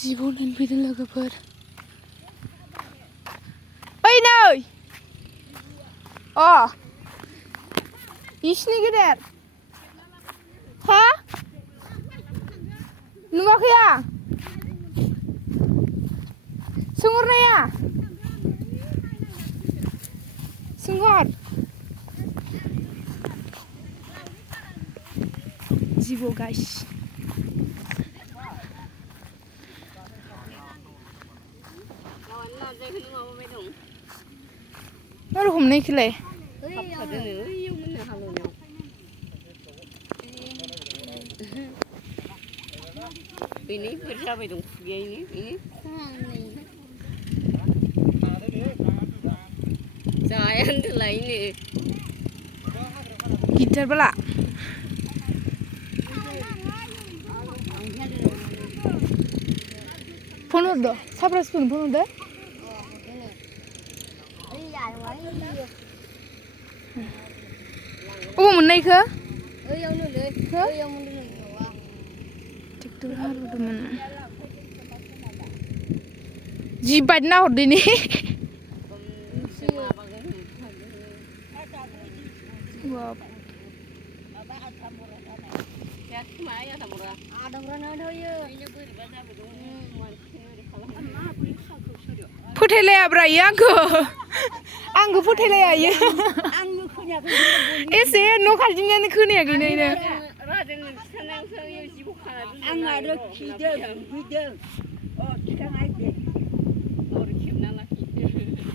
जिबौ नायफैदों लोगोफोर ओइ नै इसिनि गेदेर हा नुवाखै आं सोंहरनाया सोंहर जिबौ गाइस मारै हमनायखौलाय ini berapa dong dia ini jangan tuh lah ini gidir bala phone udah sabras phone udah oh मोननायखौ ट्रेक्टर हालेवदोंमोन जि बायना हरदो ने फोथायलायाब्रा इयो आंखौ फोथायलाया इयो एसे न' खाथिनियानो खोनायाखैनो इनो आं आरो खिदों दुगैदों खिखांनायदो अर खेबना लाखिदो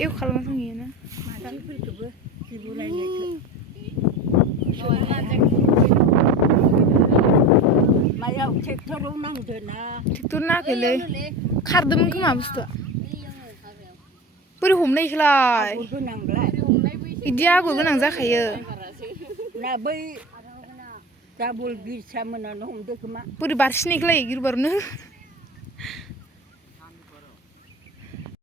एव खालामना थांयोना मादांफोरखौबो जिबौ नायनायखौ मायाव ट्रेक्टराव नांदोना ट्रेक्टर नाङाखैलै खारदोंमोन खोमा बुस्थुआ बोरै हमनायखौलाय बिदि आगर गोनां जाखायो ना बै डाबल बिरसा मोनानो हमदो खोमा बोरै बारसिनायखौलाय गिरबारनो